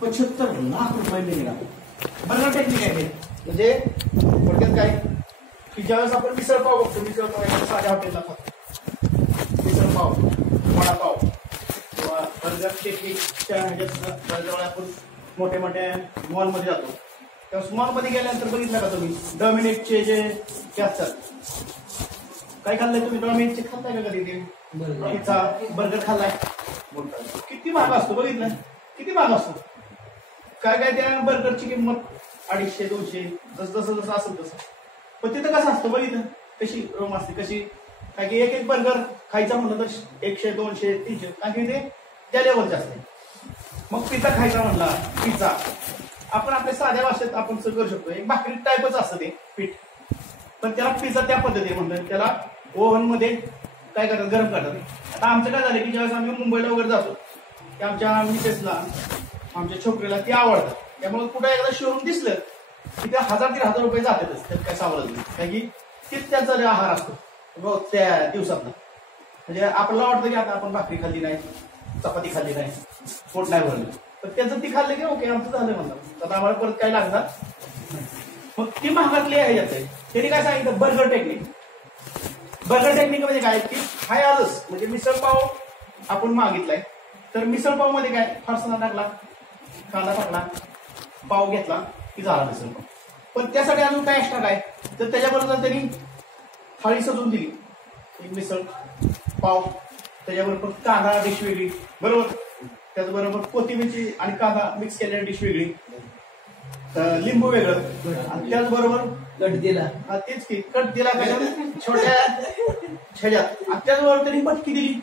₹75,00,000 मिळणार. Burger technique आहे म्हणजे थोडक्यात काय की ज्यावेळेस आपण मिसळ पाव बघतो, मिसळ पाव साध्या हॉटेलला खातो, मिसळ पाव, वडापाव किंवा बर्गर टेक्निकच्या ह्याच्यात आपण मोठ्या मोठ्या मॉलमध्ये जातो. तेव्हा मॉलमध्ये गेल्यानंतर बघितलं का तुम्ही डॉमिनेटचे जे असतात, काय खाल्लंय तुम्ही? डॉमिनेटचे खाल्लाय का कधी? ते पिझ्झा बर्गर खाल्लाय? किती महाग असतो बघितलं, किती महाग असतो. काय काय त्या बर्गरची किंमत 250-200 जसं असेल तसं. पण तिथं कसं असतं बघितलं, कशी रोम असते, कशी काय की एक बर्गर खायचा म्हणलं तर 100, 200, 300 कारण की ते त्या लेवलचे असते. मग पिझ्झा खायचा म्हणला, पिझ्झा आपण आपल्या साध्या भाषेत आपण करू शकतो, एक भाकरी टाईपच असतं ते पीठ, पण त्याला पिझ्झा त्या पद्धतीने म्हणतात. त्याला ओव्हन मध्ये काय करतात, गरम करतात. आता आमचं काय झालं की ज्यावेळेस आम्ही मुंबईला वगैरे जातो, की आमच्या मिसेसला, आमच्या छोकरीला ते आवडतं. त्यामुळे कुठे एकदा शोरूम दिसलं की त्या 1000-1500 रुपये जातातच. त्यात काय सावरत नाही, कारण की तेच त्यांचा आहार असतो त्या दिवसात. म्हणजे आपल्याला वाटतं की आता आपण भाकरी खाल्ली नाही, चपाती खाल्ली नाही, पोट नाही भरलं, तर त्याचं ती खाल्लं की ओके आमचं झालं म्हणतात, आता आम्हाला परत काय लागणार. मग ती महागातली आहे यात. त्यांनी काय सांगितलं, बर्गर टेक्निक. बर्गर टेक्निक म्हणजे काय की हाय आजच म्हणजे मिसळ पाव आपण मागितलाय, तर मिसळ पाव मध्ये काय फरसाणा टाकला, कांदा टाकला, पाव घेतला की झाला मिसळ पाव. पण त्यासाठी अजून काय एक्स्ट्रा काय, तर त्याच्याबरोबर त्यांनी थाळी सजवून दिली, एक मिसळ पाव, त्याच्याबरोबर कांदा डिश वेगळी, बरोबर, त्याचबरोबर कोथिंबीरची आणि कांदा मिक्स केलेली डिश वेगळी, लिंबू वेगळं, आणि त्याचबरोबर कट दिला, तेच की कट दिला छोट्या ह्याच्यात, आणि त्याचबरोबर त्यांनी मटकी दिली,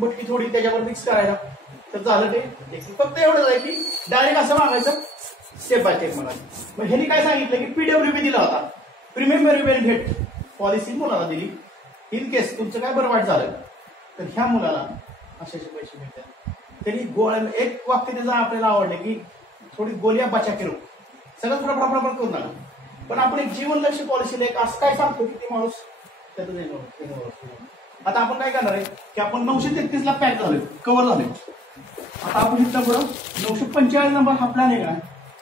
मटकी थोडी त्याच्यावर मिक्स करायला, तर झालं ते. फक्त एवढंच आहे की डायरेक्ट असं मागायचं, स्टेप बाय स्टेप मागायचं. मग ह्यांनी काय सांगितलं की PWB दिला होता, प्रीमियम बेनिफिट पॉलिसी मुलाला दिली. इन केस तुमचं काय बरं वाईट झालं तर ह्या मुलाला असे पैसे मिळतात. त्यांनी गोळ्या, एक वाक्य त्याचं आपल्याला आवडलं की थोडी गोळ्या बचा करू, सगळं फटाफट करू नका, पण आपण एक जीवनलक्ष पॉलिसीला एक असं काय सांगतो की ते माणूस त्याचं. आता आपण काय करणार आहे की आपण 933 ला पॅक झालोय, कव्हर झालोय. आता आपण इथला पुढं 945 नंबर हा प्लॅन आहे का,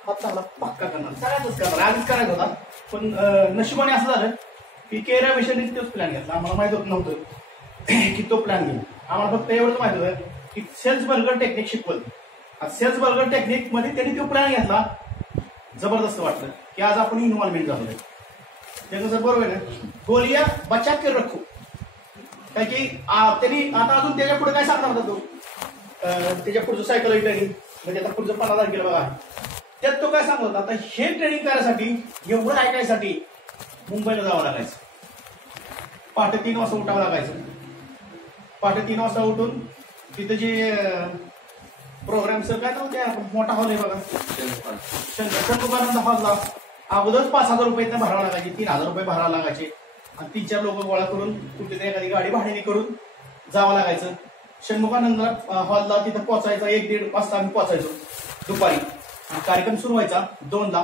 हा चांगला पक्का करणार, सगळ्यातच करणार. आधीच करायचा होता, पण नशिबाने असं झालं की केरा मिशनने तोच प्लॅन घेतला. आम्हाला माहित होत नव्हतं की तो प्लॅन घेईल. आम्हाला फक्त एवढंच माहित होतं की सेल्स बर्गर टेक्निक शिकवलं. सेल्स बर्गर टेक्निक मध्ये त्यांनी तो प्लॅन घेतला. जबरदस्त वाटलं की आज आपण इन्व्हॉल्वमेंट झालो. ते कसं बरोबर आहे ना, गोलिया बचा के रखू, काय की त्यांनी आता अजून त्याच्या पुढे काय सांगणार होता तो, त्याच्या पुढचं सायकोलॉजी ट्रेनिंग म्हणजे आता पुढचं 50,000 किलो बघा, त्यात तो काय सांगत होता, आता हे ट्रेनिंग करायसाठी एवढं ऐकायसाठी मुंबईला जावं लागायचं. पहाटे 3 वाजता उठावं लागायचं. पहाटे 3 वाजता उठून तिथे जे प्रोग्रामचं काय नव्हतं, मोठा हॉल आहे बघा, शंकरानंद हॉलला अगोदरच 5,000 रुपये भरावं लागायचे, 3,000 रुपये भरावं लागायचे, आणि 3-4 लोक गोळा करून कुठे एखादी गाडी भाड्याने करून जावं लागायचं. षण्मुखानंद हॉलला तिथं पोहोचायचं 1-1.5 वाजता आम्ही पोहोचायचो दुपारी. कार्यक्रम सुरू व्हायचा 2ला,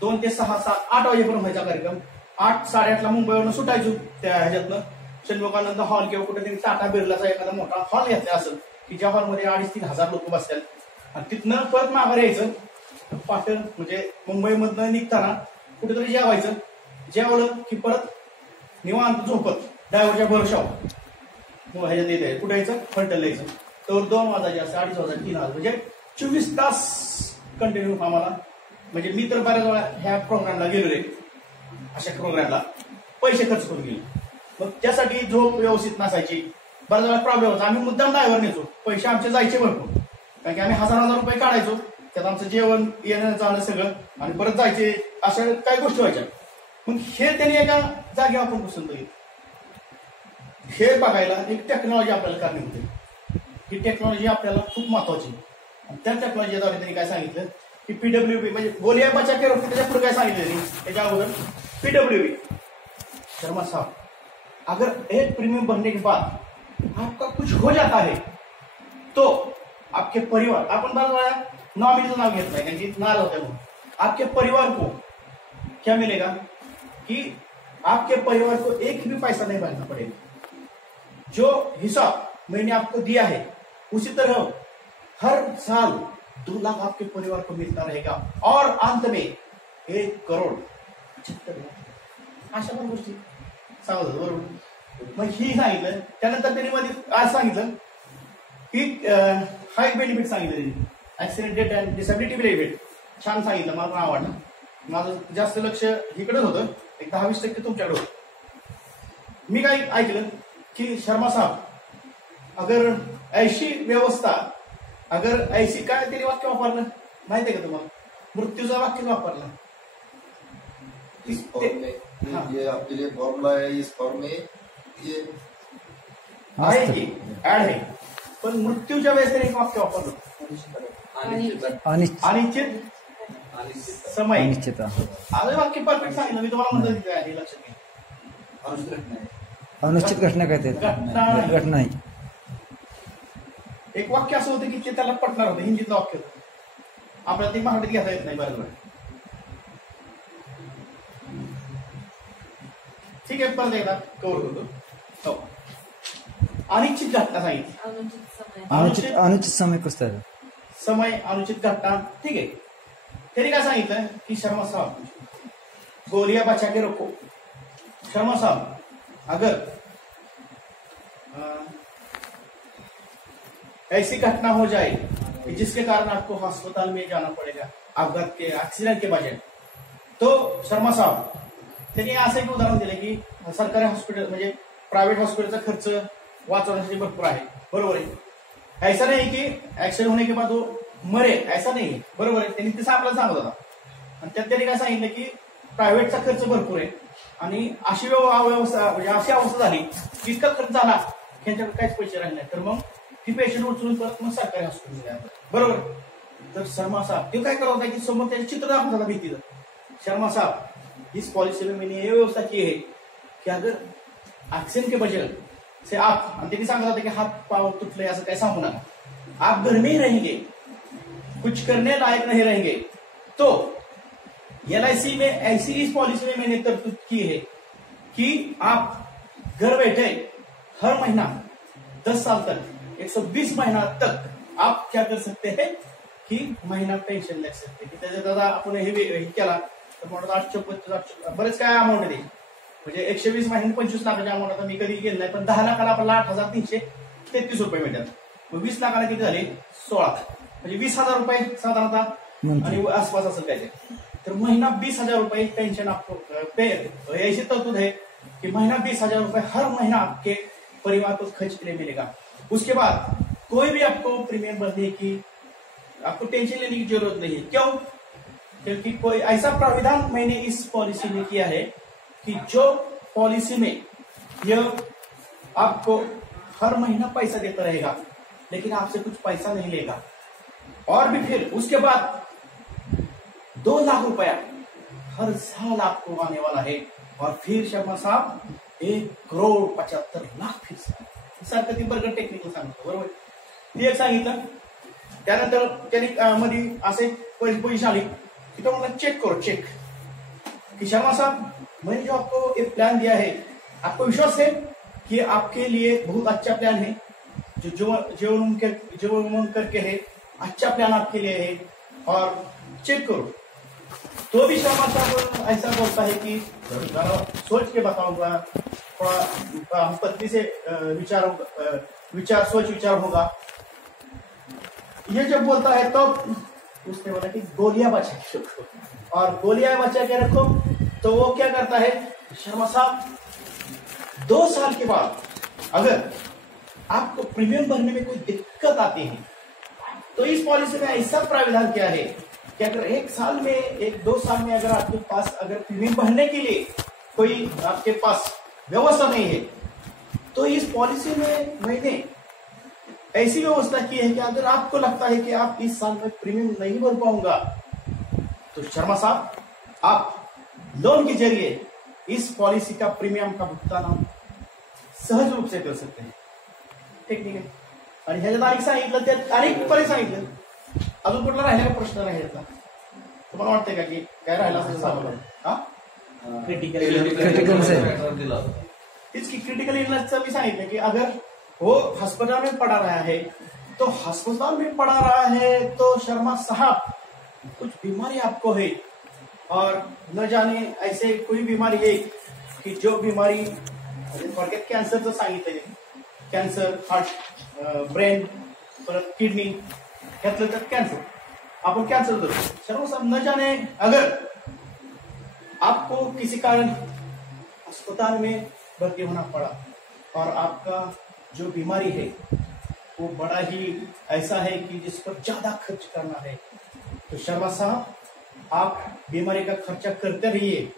2 ते 6, 7, 8 वाजेपर्यंत व्हायचा कार्यक्रम. 8-8:30ला मुंबईवरून सुटायचो त्या ह्याच्यातनं. षण्मुखानंद हॉल किंवा कुठेतरी टाटा बिर्लाचा एखादा मोठा हॉल घेतला असेल की ज्या हॉलमध्ये 2,500-3,000 हजार लोक बसतात, आणि तिथनं परत माघारी यायचं. पाटण म्हणजे मुंबईमधनं निघताना कुठेतरी जेवायचं, जेवलं की परत निवांत झोपत ड्रायव्हरच्या भरोशावर ह्याच्यात येते, कुठे यायचं, फलटणला यायचं. तर 2 वाजायचे असते, 2:30 3,000 म्हणजे 24 तास कंटिन्यू आम्हाला. म्हणजे मी तर बऱ्याच वेळा ह्या प्रोग्रामला गेलो रे, अशा प्रोग्रामला पैसे खर्च करून गेलो. मग त्यासाठी झोप व्यवस्थित नसायची, बऱ्याच वेळा प्रॉब्लेम होता. आम्ही मुद्दाम ड्रायव्हर न्यायचो, पैसे आमचे जायचे भरपूर, कारण की आम्ही 1000 रुपये काढायचो, त्यात आमचं जेवण येणं जाणं सगळं, आणि परत जायचे, अशा काही गोष्टी व्हायच्या. मग हे त्यांनी एका जागेवर आपण पसंत घेतलं. हे बघायला एक टेक्नॉलॉजी आपल्याला करणे होते. ही टेक्नॉलॉजी आपल्याला खूप महत्वाची. त्या टेक्नॉलॉजीद्वारे त्यांनी काय सांगितलं की PWB म्हणजे गोलिया बचा के रखो, त्याच्या पुढे काय सांगितलं त्यांनी त्याच्या अगोदर PWB. शर्मा साहब, अगर एक प्रीमियम बनने के बाद आपका कुछ हो जाता है तो आपके परिवार, आपण बघा वेळा नॉमिनीचं नाव घेत नाही कारण की नाल होते म्हणून, आपके परिवार को क्या मिलेगा कि आपके परिवार को एक भी पैसा नहीं भरना पड़ेगा. जो हिसाब मैंने आपको दिया है उसी तरह हर साल 2 लाख आपके परिवार को मिलता रहेगा और अंत में 1,75,00,000 अशा पण गोष्टी सांगत होतो बरोबर. मग ही सांगितलं. त्यानंतर त्यांनी मध्ये आज सांगितलं की हा एक बेनिफिट सांगितलं त्यांनी, accident death and disability benefit. छान सांगितलं, मला पण आवडलं. माझं जास्त लक्ष इकडेच होतं, एक 10-20% तुमच्याकडे होतं. मी काय ऐकलं की शर्मा साहब अगर ऐशी व्यवस्था, अगर ऐसी काय त्यांनी वाक्य वापरलं माहितीये का तुम्हाला? मृत्यूचं वाक्य वापरलं. इस फॉर्म में ये आपके लिए फॉर्मूला है, इस फॉर्म में ये आहे की ऍड आहे, पण मृत्यूच्या वेळेस त्यांनी एक वाक्य वापरलं, अनिश्चित समय. अनिश्चित आज वाक्य परफेक्ट सांगितलं मी तुम्हाला, म्हणतो तिथे आहे लक्षात घ्या. अनिश्चित घटना काय ते घटना आहे. एक वाक्य असं होतं की ते त्याला पटणार होतं, हिंदीतलं वाक्य होतं, आपल्याला ते मराठीत घेता येत नाही बरोबर. ठीक आहे, परत एकदा कव्हर करतो. हो, अनिश्चित घटना सांगितली. अनुचित समय कसं आहे? समय अनुचित घटना. ठीक आहे, त्यांनी काय सांगितलं की शर्मा साहब गोलियां बचा के रखो. शर्मा साहब अगर ऐसी घटना हो जाए कि जिसके कारण आपको अस्पताल में जाना पड़ेगा अपघात के एक्सीडेंट के बजाय, तो शर्मा साहब त्यांनी असं एक उदाहरण दिलं की सरकारी हॉस्पिटल म्हणजे प्रायव्हेट हॉस्पिटलचा खर्च वाचवण्यासाठी भरपूर आहे, बरोबर आहे. ऐसा नहीं की एक्सीडेंट होने के बाद वो मरे, ऐसा नाही आहे, बरोबर आहे. त्यांनी तसं आपल्याला सांगत होता. आणि त्यात त्यांनी काय सांगितलं की प्रायव्हेटचा खर्च भरपूर आहे आणि अशी व्यवस्था म्हणजे अशी अवस्था झाली की इतका खर्च झाला त्यांच्याकडे काहीच पैसे राहिले नाही, तर मग ती पेशंट उचलून परत मग सरकारी हॉस्पिटल, बरोबर. तर शर्मा साहब ते काय करत होता की समोर त्याचे चित्र दाखवत होता भीतीचं. शर्मा साहब इस पॉलिसी में मैंने ये व्यवस्था की है कि अगर एक्सीडेंट के वजह से आप, आणि त्यांनी सांगत होता की हात पाव तुटले असं काय सांगू नका, आप घर में ही रहेंगे, कुछ करने लायक नहीं रहेंगे, तो LIC में ऐसी इस पॉलिसी में मैंने तरतूद की है कि आप घर बैठे हर महीना 10 साल तक 120 महीना तक आप क्या कर सकते हैं की महीना पेन्शन ले सकते. की त्याच्यात आता आपण हे केला तर म्हणतात 825 बरेच काय अमाऊंट आहे, म्हणजे 120 महिन्यात 25 लाखाच्या अमाऊंट. आता मी कधी गेलं नाही, पण 10 लाखाला आपल्याला 8,333 रुपये मिळतात. मग 20 लाखाला किती झाले? 16, म्हणजे 20,000 रुपये साधारणतः आणि आसपास असेल काय ते. तर महीना 20,000 रुपये पेंशन आपको ऐसी तरतूद है कि महीना 20,000 रुपये हर महीना आपके परिवार को खर्च के लिए मिलेगा. उसके बाद कोई भी आपको प्रीमियम भरने की, आपको टेंशन लेने की जरूरत नहीं है. क्यों? क्योंकि कोई ऐसा प्राविधान मैंने इस पॉलिसी में किया है कि जो पॉलिसी में यह आपको हर महीना पैसा देता रहेगा लेकिन आपसे कुछ पैसा नहीं लेगा. और भी फिर उसके बाद 2 लाख रुपया हर साल आपको आने वाला है. और फिर शर्मा साहब 1,75,00,000 फिर सारखं ती बर्गर टेक्निकल सांगतो, बरोबर. ती एक सांगितलं. त्यानंतर त्यांनी मध्ये असे पोझिशन आली कि तो मतलब चेक करो, चेक कि शर्मा साहब मैंने जो आपको एक प्लान दिया है, आपको विश्वास है कि आपके लिए बहुत अच्छा प्लान है, जो उम्र करके है अच्छा प्लान आपके लिए है, और चेक करो. तो भी शर्मा साहब ऐसा बोलता है कि सोच के बताऊंगा, थोड़ा पत्नी से सोच विचार होगा. ये जब बोलता है तो उसने बोला कि गोलियां बचा के रखो, और गोलियां बचा के रखो. तो वो क्या करता है शर्मा साहब, 2 साल के बाद अगर आपको प्रीमियम भरने में कोई दिक्कत आती है तो इस पॉलिसी में ऐसा प्राविधान किया है कि अगर 1 साल में 1-2 साल में अगर आपके पास अगर प्रीमियम भरने के लिए कोई आपके पास व्यवस्था नहीं है तो इस पॉलिसी में मैंने ऐसी व्यवस्था की है कि अगर आपको लगता है कि आप इस साल में प्रीमियम नहीं भर पाऊंगा तो शर्मा साहब आप लोन के जरिए इस पॉलिसी का प्रीमियम का भुगतान आप सहज रूप से कर सकते हैं. टेक्निक आहे. आणि ह्याच्यात अनेक सांगितलं, त्यात अनेक पर्याय सांगितलं. अजून कुठला राहिलेला प्रश्न राहिला तुम्हाला वाटतंय का की काय राहिला असं सांगा. हा, क्रिटिकल इसकी क्रिटिकल इलनेस मी सांगितलं कि अगर वो हॉस्पिटल में पड़ा रहा है तो अस्पताल में पड़ा रहा है तो शर्मा साहब कुछ बीमारी आपको है, और न जाने ऐसे कोई बीमारी है की जो बीमारी थोडक्यात कॅन्सरचं सांगितलंय, कॅन्सर, हार्ट, ब्रेन, परत किडनी, ह्यातलं तर कॅन्सर, आपण कॅन्सर धरतो. शर्मा साहब न जाने अगर आपको किसी कारण अस्पताल में भर्ती होना पड़ा और आपका जो बीमारी है वो बड़ा ही ऐसा है कि जिस पर ज्यादा खर्च करना है, तो शर्मा साहब आप बीमारी का खर्चा करते रहिए,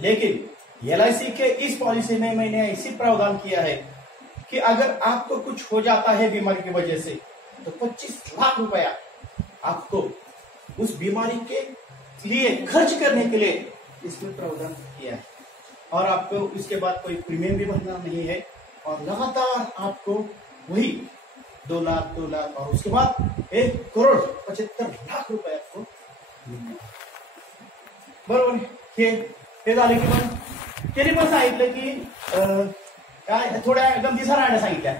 लेकिन LIC के इस पॉलिसी में मैंने ऐसी प्रावधान किया है कि अगर आपको कुछ हो जाता है बीमारी की वजह से तो 25 लाख रुपया आपको उस बीमारी के लिए खर्च करने के लिए इसमें प्रावधान किया है, और आपको इसके बाद कोई प्रीमियम भी भरना नहीं है, और लगातार आपको वही 2 लाख और उसके बाद 1,75,00,000 रुपये आपको बरोबर. हे झाले की पण त्यांनी पण सांगितलं की काय थोड्या गमतीचा राहण्या सांगितल्या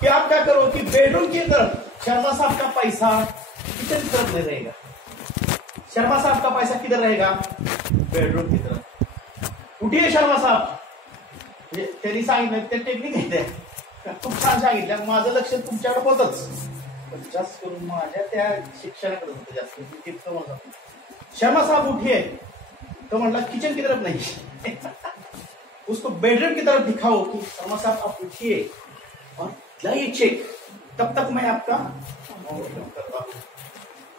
कि आप क्या करो कि बेडरूम की तरफ शर्मा साहब का पैसा किचन की तरफ नहीं रहेगा. शर्मा साहब का पैसा किधर रहेगा? बेडरूम की तरफ. उठिए शर्मा साहब. त्यांनी सांगितलं ते टेक्निक आहे त्या, खूप छान सांगितलं. माझं लक्ष तुमच्याकडे होतच, पण जास्त करून माझ्या त्या शिक्षणाकडे होतं जास्त. टिप्स म्हणतो शर्मा साहब उठिए, तो म्हणला किचन की तरफ नहीं उसको बेडरूम की तरफ दिखाओ कि शर्मा साहब आप उठिए और लाइए चेक, तब तक मैं आपका करता हूं.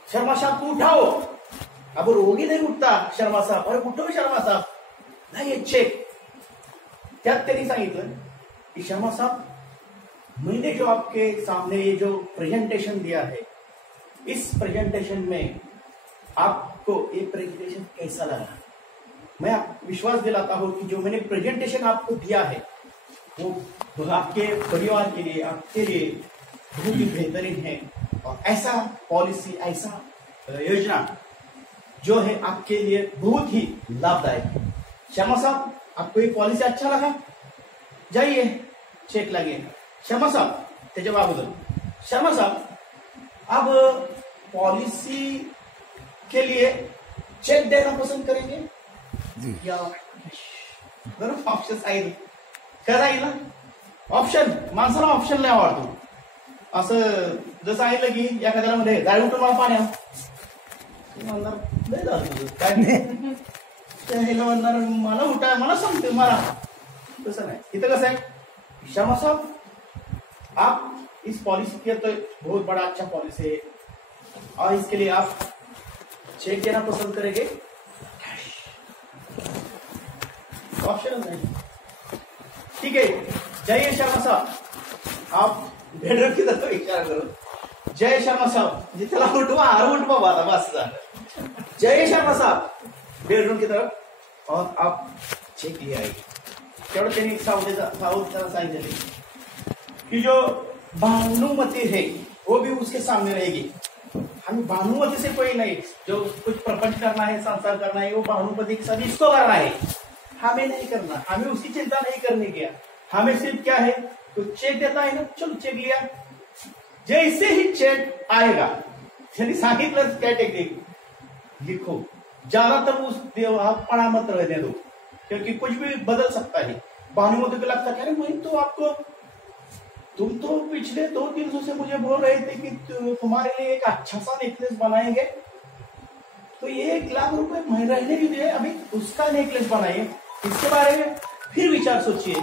शर्मा साहब को उठाओ. अब रोगी नहीं उठता शर्मा साहब, अरे उठो शर्मा साहब, लाइए चेक. त्यात त्यांनी सांगितलं कि शर्मा साहब मैंने जो आपके सामने ये जो प्रेजेंटेशन दिया है, इस प्रेजेंटेशन में आपको ये प्रेजेंटेशन कैसा लगा? मैं आप विश्वास दिलाता हूं कि जो मैंने प्रेजेंटेशन आपको दिया है वो आपके परिवार के लिए, आपके लिए बहुत ही बेहतरीन है, और ऐसा पॉलिसी, ऐसा योजना जो है आपके लिए बहुत ही लाभदायक है. शर्मा साहब आपको ये पॉलिसी अच्छा लगा? जाइए चेक लगे. शर्मा साहब त्याच्या अगोदर शर्मा साहब अब पॉलिसी के लिए चेक देना पसंद करेंगे या बरं ऑप्शन सांगितलं काय सांगितलं? ऑप्शन. माणसाला ऑप्शन नाही आवडतो. असं जर सांगितलं की एखाद्याला मध्ये गाडी उठून मला पाणी म्हणणार नाही झालं काय म्हणणार मला उठाय, मला सांगते मला. तसं नाही. इथं कसं आहे, शर्मा साहब आप इस पॉलिसी के तो बहुत बड़ा अच्छा पॉलिसी है, और इसके लिए आप चेक देना पसंद करेंगे? ऑप्शन नहीं. ठीक है, जाइए शर्मा साहब, आप बेडरूम की तरफ इशारा करो. जय शर्मा साहब, जितना उठवा हार उठवा बाबा बस झालं. जय शर्मा साहब बेडरूम की तरफ, और आप चेक ले आइए. तेवढं त्यांनी सावधान सांगितले कि जो भानुमति है वो भी उसके सामने रहेगी. हमें भानुमति से कोई नहीं, जो कुछ प्रपंच करना है, संसार करना है, वो भानुमति के साथ इसको करना है, हमें नहीं करना. हमें उसकी चिंता नहीं करने की. हमें सिर्फ क्या है, तो चेक देता है ना, चलो चेक लिया. जैसे ही चेक आएगा, यानी सांगितलं क्या टेक्निक, लिखो. ज्यादातर उस पढ़ा मत रहने दो, क्योंकि कुछ भी बदल सकता है. भानुमति को लगता है मैं तो आपको, तुम तो पिछले 2-3 दिनों से मुझे बोल रहे थे कि तुम्हारे लिए एक अच्छा सा नेकलेस बनाएंगे, तो 1 लाख रुपए मैं रहने दीजिए, अभी उसका नेकलेस बनाइए. इसके बारे में फिर विचार सोचिए.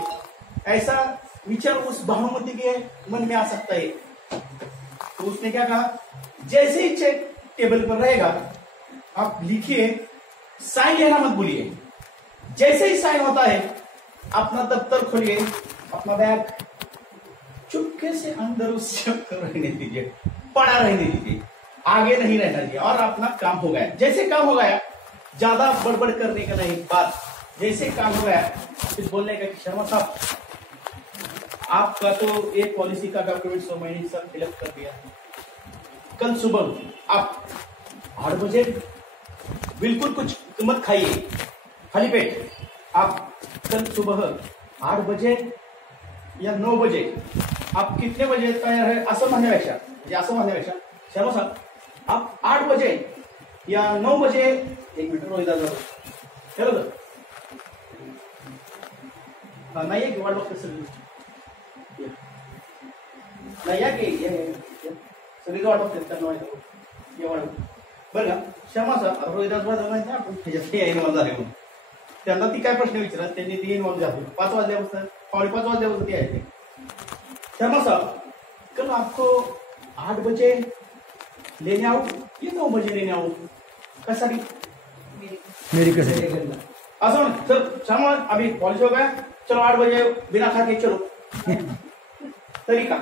ऐसा विचार उस भानुमति के मन में आ सकता है. तो उसने क्या कहा, जैसे ही चेक टेबल पर रहेगा आप लिखिए, साइन लेना मत भूलिए. जैसे ही साइन होता है अपना दफ्तर खोलिए, अपना बैग चुपके से अंदर उस चेक को रहने दीजिए, पड़ा रहने दीजिए, आगे नहीं रहना दीजिए, और अपना काम हो गया. जैसे काम हो गया, ज्यादा बड़बड़ करने का नहीं बात. जैसे काम हो गया फिर बोलने का कि शर्मा साहब आपका तो एक पॉलिसी का डॉक्यूमेंट मैंने सब फिलअप कर दिया. कल सुबह आप 8 बजे बिल्कुल कुछ मत खाइए, खाली पेट. आप कल सुबह 8 बजे या 9 बजे आप कितने बजे तयार है असं म्हणण्यापेक्षा, म्हणजे असं म्हणण्यापेक्षा शर्मा साहेब आप 8 बजे या 9 बजे, 1 मिनिट रोहिदास जातो ठेवलं तर नाही आहे की वाट बघते सगळी नाही या की सगळी वाट बघते त्यांना वाट बरं का. शर्मा साहेब रोहिदास बाजार माहिती आपण त्याच्यात इन्व्हॉल्व झाले म्हणून त्यांना ती काय प्रश्न विचारत त्यांनी ती इन्व्हॉल्व झाली 5 वाजल्यापासून 5:30 वाजल्यापासून ती आहे ते. शर्मा साहब कल आपको 8 बजे लेने आऊं या 9 बजे लेने आऊं कैसा मेरी कैसे असं सर शर्मा अभी कॉलेज हो गया चलो 8 बजे बिना खा के चलो तरीका.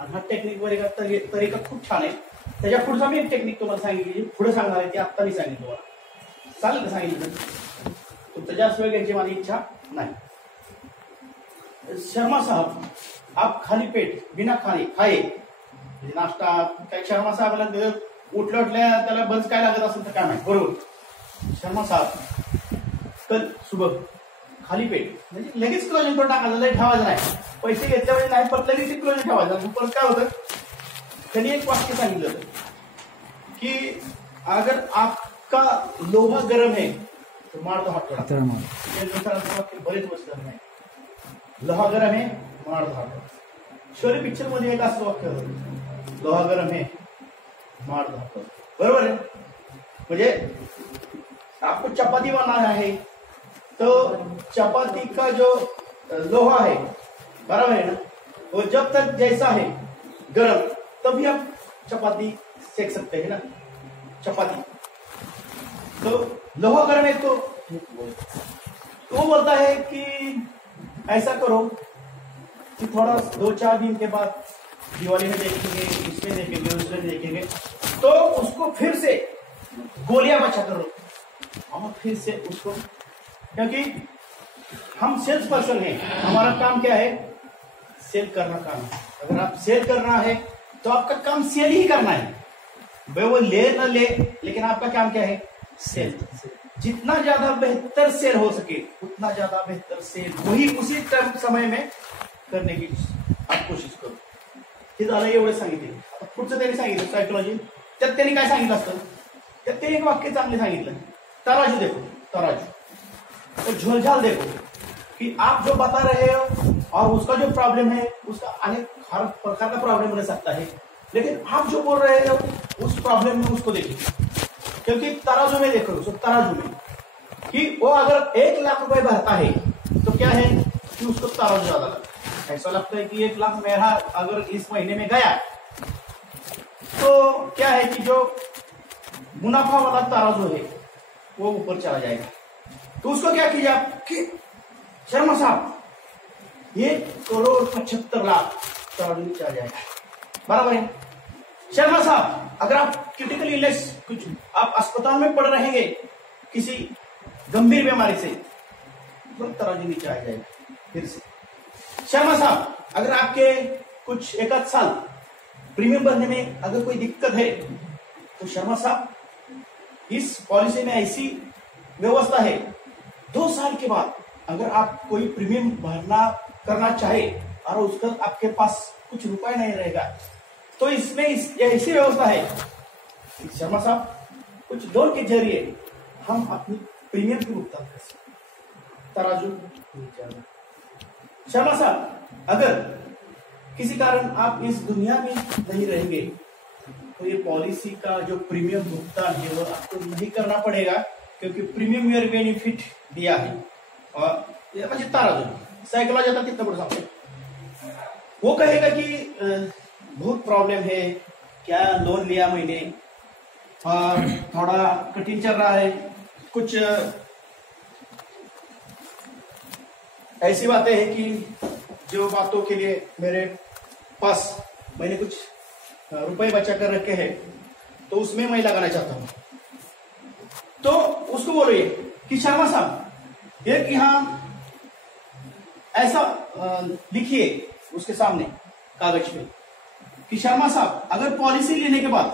हा टेक्निक वर तरीका खूप छान आहे. त्याच्या पुढचा मी एक टेक्निक तुम्हाला सांगितली पुढे सांगणार आहे ती आत्ता मी सांगितलं तुम्हाला चालेल का सांगितलं तुमचं जास्त वेळ घ्यायची माझी इच्छा नाही. शर्मा साहब आप खाली पेट बिना खाए नाश्ता काय शर्मा साहेबाला उठल्या उठल्या त्याला बंच काय लागत असेल तर काय माहिती बरोबर. शर्मा साहब कल सुबह खाली पेट म्हणजे लगेच क्लोजिंग करून टाकायचं लय ठेवायचं नाही. पैसे घेतल्या वेळी नाही पण लगेच क्लोजिंग ठेवायचं. परत काय होतं त्यांनी एक वाक्य सांगितलं होतं की अगर आपका लोहा गर्म है तो मार दो हाथ थोड़ा. बरेच वर्ष नाही लोहा गरम है मार दो हाथ. शोले पिक्चर मध्ये एक असं वाक्य होतं लोहा गरम है मार दो हाथ. बरोबर है. म्हणजे आपको चपाती बनाना है तो चपाती का जो लोहा है बराबर है ना वो जब तक जैसा है गरम तभी आप चपाती सेक सकते हैं ना. चपाती तो लोहा गर्म है तो वो बोलता है कि ऐसा करो कि थोड़ा 2-4 दिन के बाद दिवाली में देखेंगे इसमें देखेंगे उसमें देखेंगे तो उसको फिर से गोलियां बचा करो और फिर से उसको क्योंकि हम सेल्स पर्सन हैं हमारा काम क्या है सेल करना काम है. अगर आप सेल करना है तो आपका काम सेल ही करना है. भाई वो ले न ले लेकिन आपका काम क्या है सेल. जितना ज्यादा बेहतर सेल हो सके उतना ज्यादा बेहतर सेल वही उसी समय में करने की आप कोशिश करो. हे झालं एवढं सांगितलं. आता पुढचं त्यांनी सांगितलं सायकोलॉजी त्यात त्यांनी काय सांगितलं असतं त्यात त्यांनी एक वाक्य चांगले सांगितलं तराजू देखो तराजू तो झोलझाल देखो कि आप जो बता रहे हो और उसका जो प्रॉब्लम है उसका अनेक हर प्रकार का प्रॉब्लम हो सकता है लेकिन आप जो बोल रहे हो उस प्रॉब्लम में उसको देखिए क्योंकि तराजू में देखो उसको तराजू में कि वो अगर 1 लाख रुपए भरता है तो क्या है कि उसको तराजू ज्यादा लगता है. ऐसा लगता है कि 1 लाख मेरा अगर इस महीने में गया तो क्या है कि जो मुनाफा वाला तराजू है वो ऊपर चला जाएगा. तो उसको क्या कीजिए आप कि शर्मा साहब 1,75,00,000 तराजू नीचे आ जाएगा. बराबर है. शर्मा साहब अगर आप क्रिटिकल इलनेस कुछ आप अस्पताल में पड़ रहेंगे किसी गंभीर बीमारी से तो तराजू नीचे आ जाएगा फिर से. शर्मा साहब अगर आपके कुछ 1 साल प्रीमियम भरने में अगर कोई दिक्कत है तो शर्मा साहब इस पॉलिसी में ऐसी व्यवस्था है 2 साल के बाद अगर आप कोई प्रीमियम भरना करना चाहे और उसका आपके पास कुछ रुपए नहीं रहेगा तो इसमें ऐसी व्यवस्था है शर्मा साहब कुछ लोन के जरिए हम अपनी प्रीमियम की भुगतान कर सकते. तराजू शर्मा साहब अगर किसी कारण आप इस दुनिया में नहीं रहेंगे तो ये पॉलिसी का जो प्रीमियम भुगतान है वो आपको नहीं करना पड़ेगा क्योंकि प्रीमियम ईयर बेनिफिट दिया है. और म्हणजे तराजू सायकोलॉजी आता कितना बड़ा सांगते वो कहेगा कि बहुत प्रॉब्लम है क्या लोन लिया मैंने और थोड़ा कठिन चल रहा है कुछ ऐसी बातें हैं कि जो बातों के लिए मेरे पास मैंने कुछ रुपए बचा कर रखे हैं तो उसमें मैं लगाना चाहता हूं. तो उसको बोलिए कि शर्मा साहब एक यहां ऐसा लिखिए उसके सामने कागज पे कि शर्मा साहब अगर पॉलिसी लेने के बाद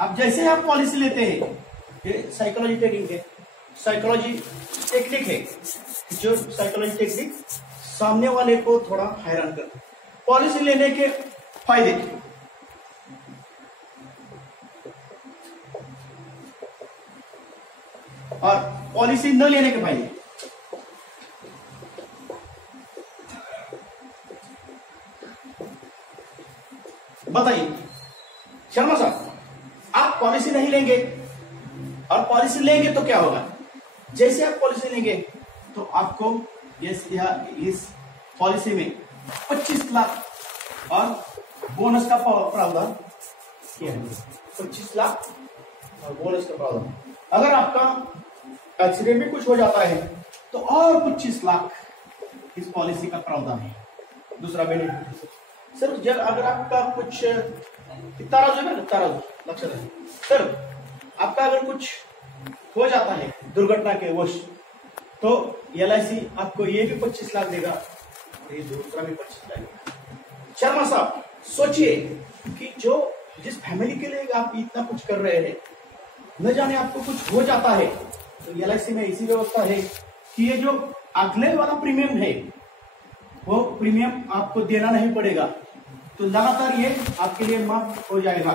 आप जैसे आप पॉलिसी लेते हैं ये साइकोलॉजी टेक्निक है साइकोलॉजी टेक्निक है जो साइकोलॉजी टेक्निक सामने वाले को थोड़ा हैरान करता है. पॉलिसी लेने के फायदे, और पॉलिसी न लेने के फायदे। बताइए शर्मा साहब, आप पॉलिसी नहीं लेंगे और पॉलिसी लेंगे तो क्या होगा? जैसे आप पॉलिसी लेंगे तो आपको इस पॉलिसी में 25 लाख और बोनस का प्रावधान किया है। 25 लाख और बोनस का प्रावधान। अगर आपका एक्सीडेंट में कुछ हो जाता है तो और 25 लाख इस पॉलिसी का प्रावधान है। दूसरा बेनिफिट सर, जब अगर आपका कुछ तराजू है ना, तराजू लक्ष्य रहे सर, आपका अगर कुछ हो जाता है दुर्घटना के वश, तो LIC आपको ये भी 25 लाख देगा और ये दूसरा भी 25 लाख देगा। शर्मा साहब सोचिए कि जिस फैमिली के लिए आप इतना कुछ कर रहे हैं, न जाने आपको कुछ हो जाता है तो LIC में ऐसी व्यवस्था है कि ये जो अगले वाला प्रीमियम है वो प्रीमियम आपको देना नहीं पड़ेगा, तो लगातार ये आपके लिए माफ हो जाएगा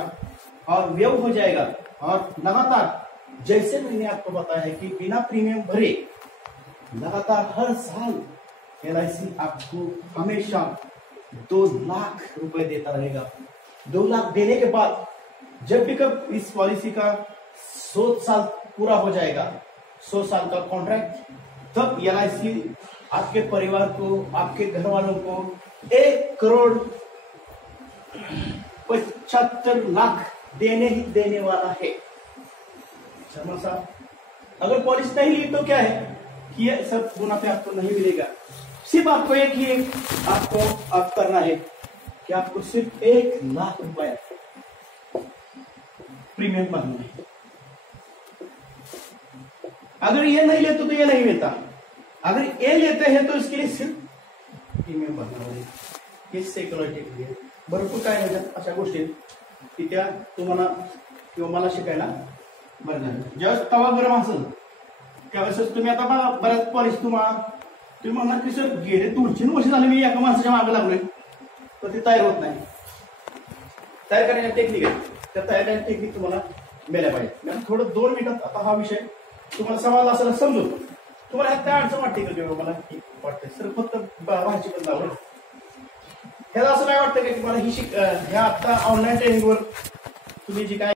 और व्यव हो जाएगा। और लगातार जैसे मैंने आपको बताया है कि बिना प्रीमियम भरे लगातार हर साल LIC आपको हमेशा 2 लाख रुपए देता रहेगा। 2 लाख देने के बाद जब भी कब इस पॉलिसी का 100 साल पूरा हो जाएगा, 100 साल का कॉन्ट्रैक्ट, तब LIC आपके परिवार को, आपके घर वालों को 1 करोड़ 75 लाख देने ही देने वाला है। शर्मा साहब, अगर पॉलिसी नहीं ली तो क्या है कि ये सब मुनाफे आपको नहीं मिलेगा। सिर्फ आपको एक आप करना है कि आपको सिर्फ 1 लाख रुपए प्रीमियम भरना है। अगर ये नहीं लेते तो ये नहीं मिलता, अगर ये लेते हैं तो इसके लिए सिर्फ प्रीमियम भरना होगा। हे सायकोलॉजी भरपूर काय अशा गोष्टी की त्या तुम्हाला किंवा मला शिकायला बरं झालं। ज्यावेळेस तवा गरम असेल त्यावेळेस तुम्ही आता बघा बऱ्याच पॉलिसी तुम्ही म्हणणार की सर गेले 2-3 वर्ष झाले मी एका माणसाच्या मागे लागलोय पण ते तयार होत नाही। तयार करण्याची टेक्निक आहे, त्या तयार करण्याची टेक्निक तुम्हाला मिळायला पाहिजे। थोडं 2 मिनिटात आता हा विषय तुम्हाला समजला असेल समजून, तुम्हाला ह्यात काय अडचण वाटते का? किंवा मला वाटतंय सर फक्त भाषी पण लावलं, ह्याला असं काय वाटतं का की मला ह्या आता ऑनलाईन ट्रेनिंगवर तुम्ही जी काय